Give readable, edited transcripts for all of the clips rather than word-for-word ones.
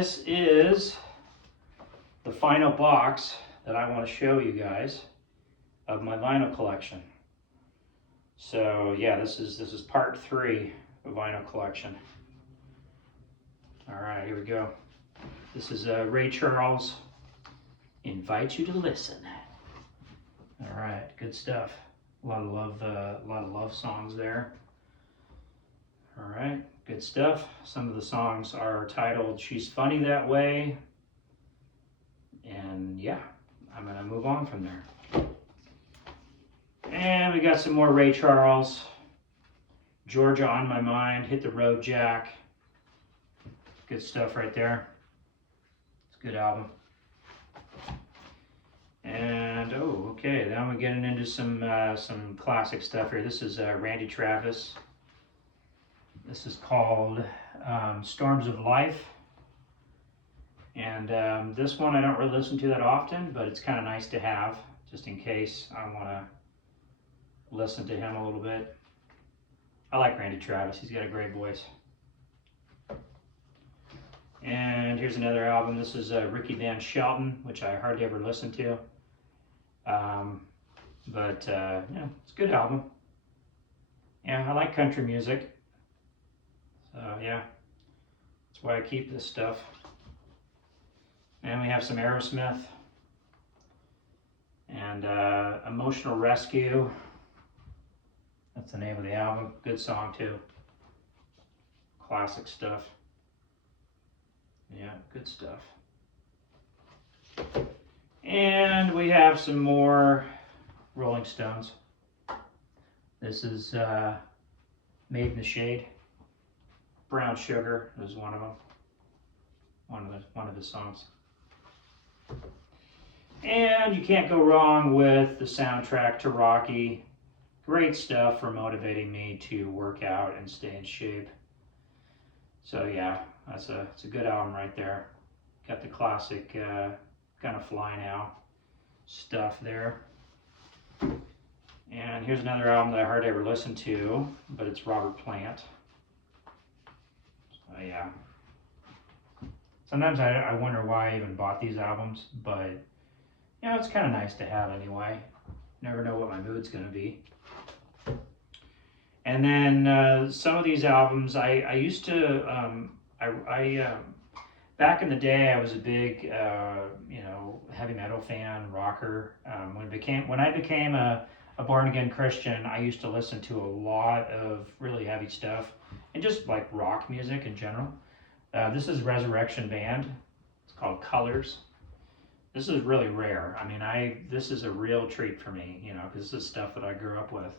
This is the final box that I want to show you guys of my vinyl collection. So yeah, this is part 3 of vinyl collection. All right, here we go. This is Ray Charles, Invite You to Listen. All right, good stuff. A lot of love songs there. All right, good stuff. Some of the songs are titled She's Funny That Way. And yeah, I'm gonna move on from there. And we got some more Ray Charles. Georgia on My Mind, Hit the Road Jack. Good stuff right there. It's a good album. And oh, okay, now we're getting into some classic stuff here. This is Randy Travis. This is called Storms of Life. And this one I don't really listen to that often, but it's kind of nice to have, just in case I want to listen to him a little bit. I like Randy Travis. He's got a great voice. And here's another album. This is Ricky Van Shelton, which I hardly ever listen to. But yeah, it's a good album. Yeah, I like country music. So yeah, that's why I keep this stuff. And we have some Aerosmith. And Emotional Rescue. That's the name of the album. Good song too. Classic stuff. Yeah, good stuff. And we have some more Rolling Stones. This is Made in the Shade. Brown Sugar is one of them. One of his songs. And you can't go wrong with the soundtrack to Rocky. Great stuff for motivating me to work out and stay in shape. So yeah, it's a good album right there. Got the classic Gonna Fly Now stuff there. And here's another album that I hardly ever listened to, but it's Robert Plant. So yeah. Sometimes I wonder why I even bought these albums, but you know, it's kind of nice to have anyway. Never know what my mood's going to be. And then some of these albums, I used to, back in the day, I was a big, you know, heavy metal fan, rocker. When I became a born-again Christian, I used to listen to a lot of really heavy stuff and just like rock music in general. This is Resurrection Band. It's called Colors. This is really rare. I mean, this is a real treat for me, you know, because this is stuff that I grew up with.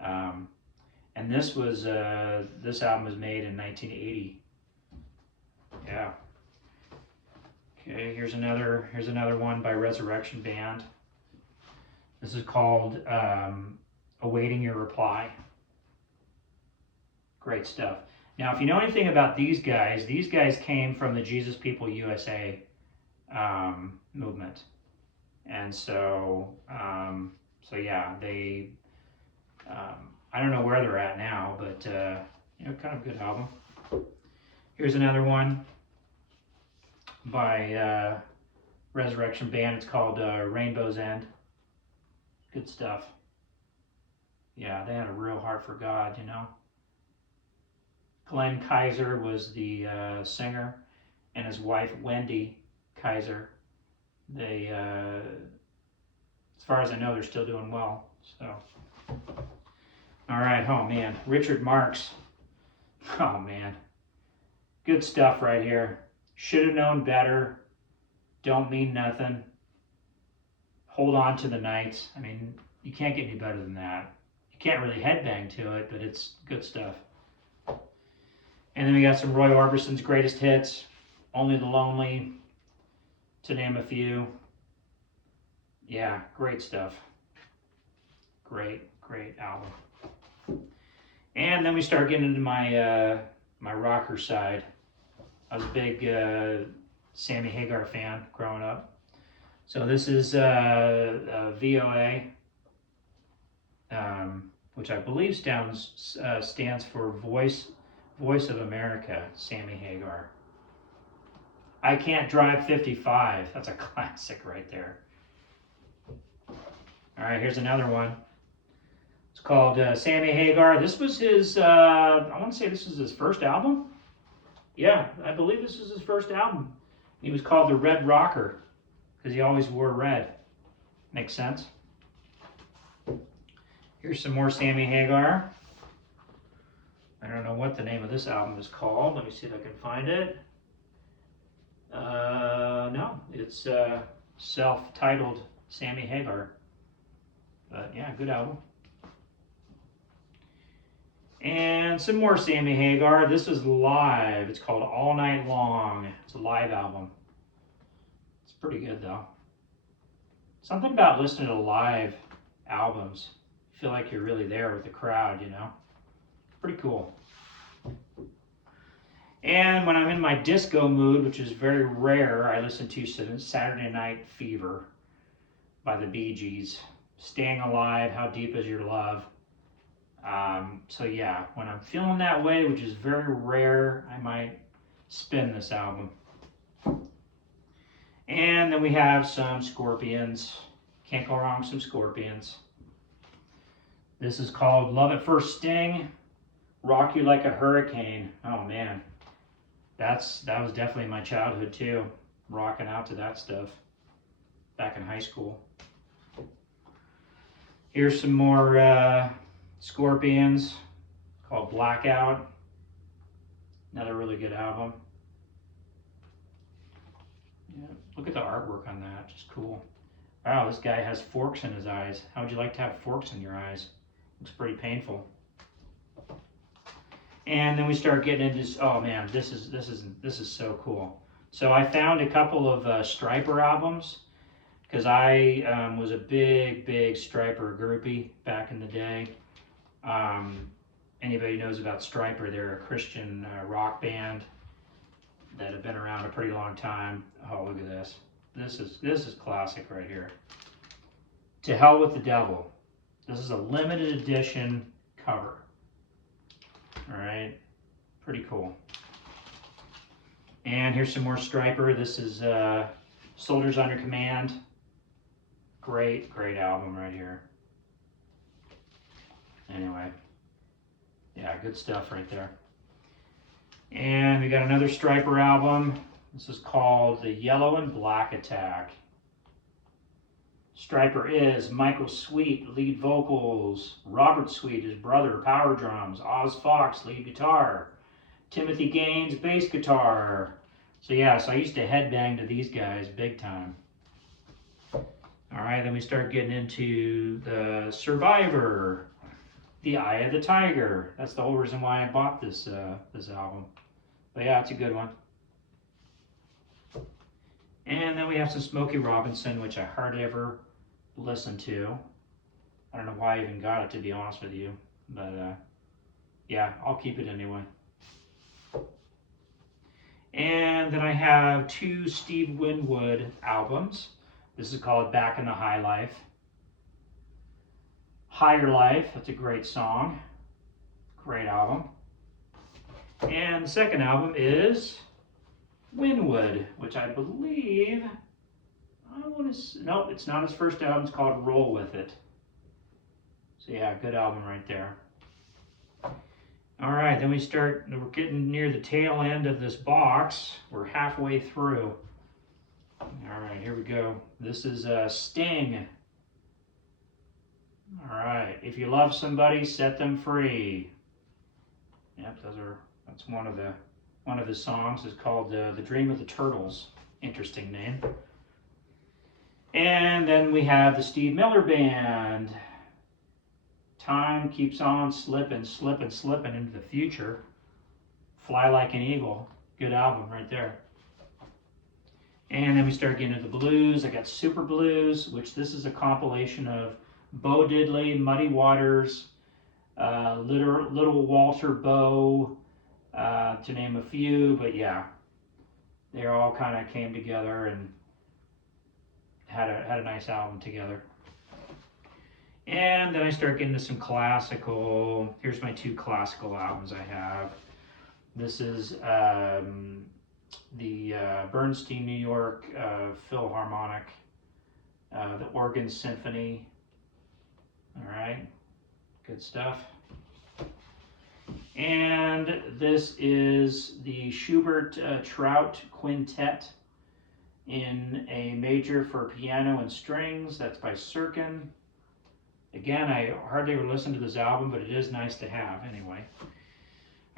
And this album was made in 1980. Yeah. Okay, here's another one by Resurrection Band. This is called Awaiting Your Reply. Great stuff. Now, if you know anything about these guys came from the Jesus People USA movement. And so yeah, they, I don't know where they're at now, but, you know, kind of good album. Here's another one by Resurrection Band. It's called Rainbow's End. Good stuff. Yeah, they had a real heart for God, you know. Glenn Kaiser was the singer, and his wife Wendy Kaiser. They, as far as I know, they're still doing well. So, all right. Oh man, Richard Marx. Oh man, good stuff right here. Should have known better. Don't mean nothing. Hold on to the night. I mean, you can't get any better than that. You can't really headbang to it, but it's good stuff. And then we got some Roy Orbison's greatest hits, Only the Lonely, to name a few. Yeah, great stuff. Great album. And then we start getting into my my rocker side. I was a big Sammy Hagar fan growing up. So this is VOA, which I believe stands for Voice of America, Sammy Hagar. I Can't Drive 55. That's a classic right there. All right, here's another one. It's called Sammy Hagar. This was his, I want to say this is his first album. Yeah, I believe this is his first album. He was called the Red Rocker because he always wore red. Makes sense. Here's some more Sammy Hagar. I don't know what the name of this album is called. Let me see if I can find it. No, it's self-titled Sammy Hagar. But yeah, good album. And some more Sammy Hagar. This is live. It's called All Night Long. It's a live album. It's pretty good though. Something about listening to live albums. You feel like you're really there with the crowd, you know? Pretty cool. And when I'm in my disco mood, which is very rare, I listen to Saturday Night Fever by the Bee Gees. Staying Alive, How Deep Is Your Love? So yeah, when I'm feeling that way, which is very rare, I might spin this album. And then we have some Scorpions. Can't go wrong with some Scorpions. This is called Love at First Sting, Rock You Like a Hurricane. Oh man, that was definitely my childhood too, rocking out to that stuff back in high school. Here's some more Scorpions called Blackout. Another really good album. Yeah, look at the artwork on that, just cool. Wow, this guy has forks in his eyes. How would you like to have forks in your eyes? Looks pretty painful. And then we start getting into, oh man, this is so cool. So I found a couple of Striper albums because I was a big Striper groupie back in the day. Anybody knows about Striper? They're a Christian rock band that have been around a pretty long time. Oh, look at this. This is classic right here. To Hell with the Devil. This is a limited edition cover. All right, pretty cool. And here's some more Striper. This is Soldiers Under Command. Great album right here. Anyway, yeah, good stuff right there. And we got another Striper album. This is called The Yellow and Black Attack. Striper is Michael Sweet, lead vocals. Robert Sweet, his brother, power drums. Oz Fox, lead guitar. Timothy Gaines, bass guitar. So yeah, so I used to headbang to these guys big time. All right, then we start getting into the Survivor, The Eye of the Tiger. That's the whole reason why I bought this this album. But yeah, it's a good one. And then we have some Smokey Robinson, which I hardly ever listened to. I don't know why I even got it, to be honest with you. But yeah, I'll keep it anyway. And then I have two Steve Winwood albums. This is called Back in the High Life. Higher Life, that's a great song. Great album. And the second album is Winwood, which I believe, nope, it's not his first album. It's called Roll With It. So yeah, good album right there. All right, then we're getting near the tail end of this box. We're halfway through. All right, here we go. This is Sting. All right, if you love somebody, set them free. Yep, that's one of the songs is called The Dream of the Turtles. Interesting name. And then we have the Steve Miller Band. Time keeps on slipping into the future. Fly Like an Eagle. Good album right there. And then we start getting into the blues. I got Super Blues, which this is a compilation of Bo Diddley, Muddy Waters, Little Walter Bow, to name a few. But yeah, they all kind of came together and had a nice album together. And then I start getting into some classical. Here's my two classical albums I have. This is the Bernstein, New York Philharmonic, the Organ Symphony. All right, good stuff. And this is the Schubert Trout Quintet in A major for piano and strings. That's by Sirkin. Again, I hardly ever listen to this album, but it is nice to have anyway.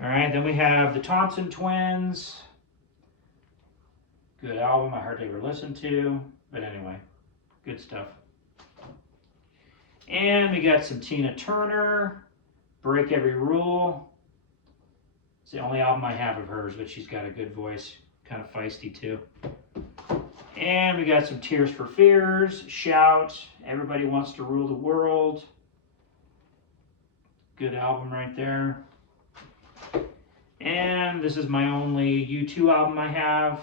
All right, then we have the Thompson Twins. Good album, I hardly ever listen to, but anyway, good stuff. And we got some Tina Turner, Break Every Rule. It's the only album I have of hers, but she's got a good voice, kind of feisty too. And we got some Tears for Fears, Shout, Everybody Wants to Rule the World. Good album right there. And this is my only U2 album I have.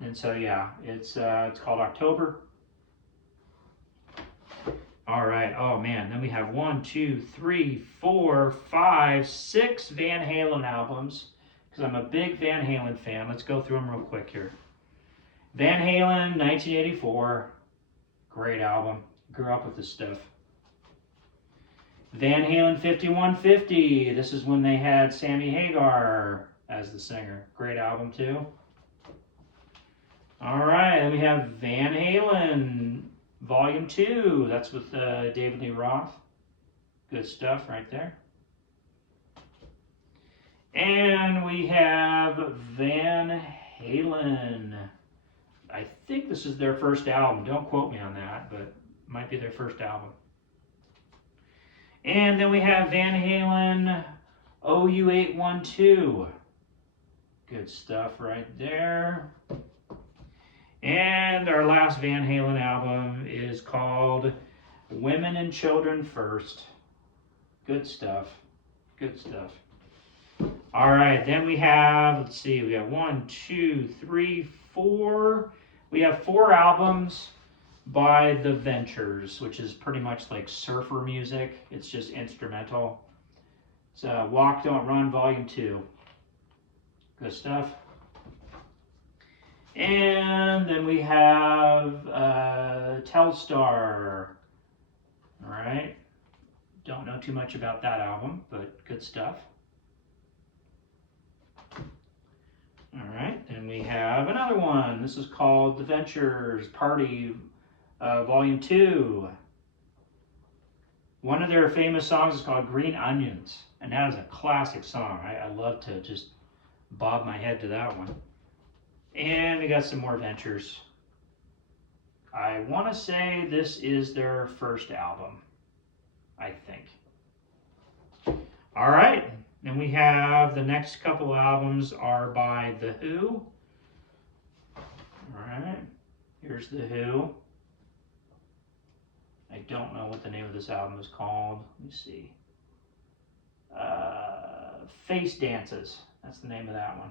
And so yeah, it's called October. All right, oh man, then we have 1, 2, 3, 4, 5, 6 Van Halen albums, because I'm a big Van Halen fan. Let's go through them real quick here. Van Halen, 1984, great album. Grew up with this stuff. Van Halen 5150, this is when they had Sammy Hagar as the singer. Great album too. All right, then we have Van Halen Volume 2, that's with David Lee Roth. Good stuff right there. And we have Van Halen. I think this is their first album. Don't quote me on that, but it might be their first album. And then we have Van Halen OU812. Good stuff right there. And our last Van Halen album is called Women and Children First. Good stuff. Good stuff. All right, then we have, let's see, we have 1, 2, 3, 4. We have 4 albums by The Ventures, which is pretty much like surfer music. It's just instrumental. It's Walk, Don't Run, Volume 2. Good stuff. And then we have Telstar. All right. Don't know too much about that album, but good stuff. All right. Then we have another one. This is called The Ventures Party Volume 2. One of their famous songs is called Green Onions, and that is a classic song. I love to just bob my head to that one. And we got some more Ventures. I want to say this is their first album, I think. All right, and we have the next couple albums are by The Who. All right, here's The Who. I don't know what the name of this album is called. Let me see. Face Dances. That's the name of that one.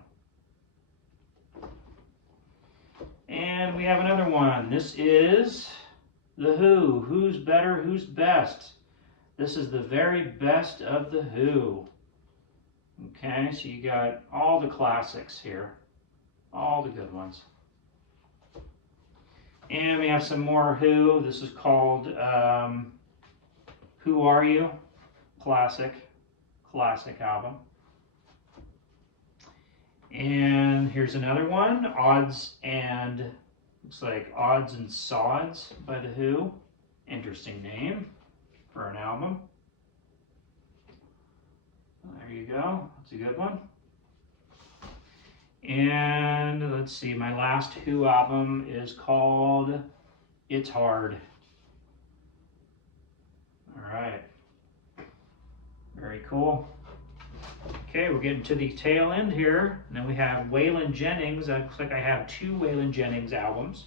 And we have another one. This is The Who. Who's better? Who's best? This is the very best of The Who. Okay, so you got all the classics here. All the good ones. And we have some more Who. This is called Who Are You? Classic album. And here's another one, looks like Odds and Sods by The Who. Interesting name for an album. There you go, that's a good one. And let's see, my last Who album is called It's Hard. All right, very cool. Okay, we're getting to the tail end here. And then we have Waylon Jennings. It looks like I have 2 Waylon Jennings albums.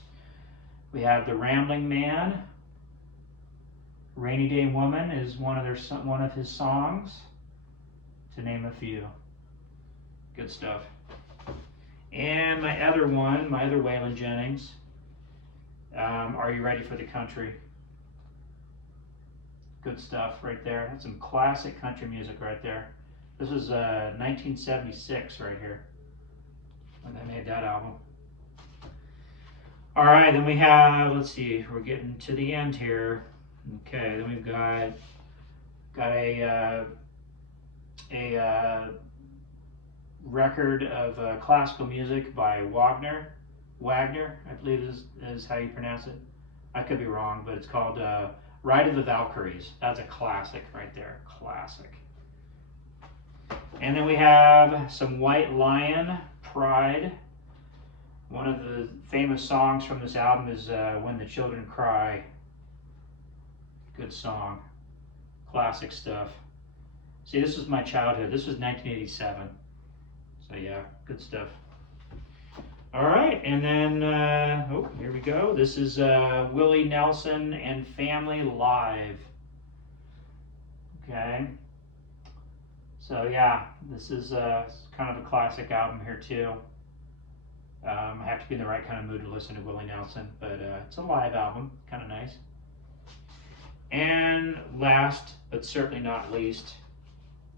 We have The Rambling Man. Rainy Day Woman is one of his songs, to name a few. Good stuff. And my other Waylon Jennings, Are You Ready for the Country? Good stuff right there. That's some classic country music right there. This is 1976 right here when they made that album. All right, then we have, let's see, we're getting to the end here. Okay, then we've got a record of classical music by Wagner, I believe is how you pronounce it. I could be wrong, but it's called Ride of the Valkyries. That's a classic right there, classic. And then we have some White Lion, Pride. One of the famous songs from this album is When the Children Cry. Good song, classic stuff. See, this was my childhood. This was 1987. So yeah, good stuff. All right, and then, oh, here we go. This is Willie Nelson and Family Live. Okay. So yeah, this is kind of a classic album here too. I have to be in the right kind of mood to listen to Willie Nelson, but it's a live album, kind of nice. And last, but certainly not least,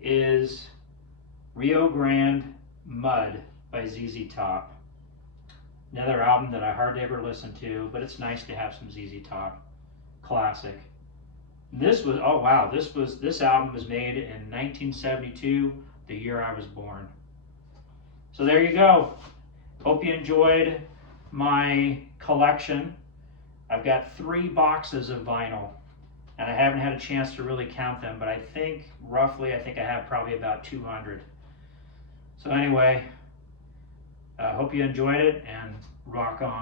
is Rio Grande Mud by ZZ Top. Another album that I hardly ever listen to, but it's nice to have some ZZ Top. Classic. This was, oh wow, this album was made in 1972, the year I was born. So there you go. Hope you enjoyed my collection. I've got 3 boxes of vinyl, and I haven't had a chance to really count them, but I think roughly, I have probably about 200. So anyway, hope you enjoyed it, and rock on.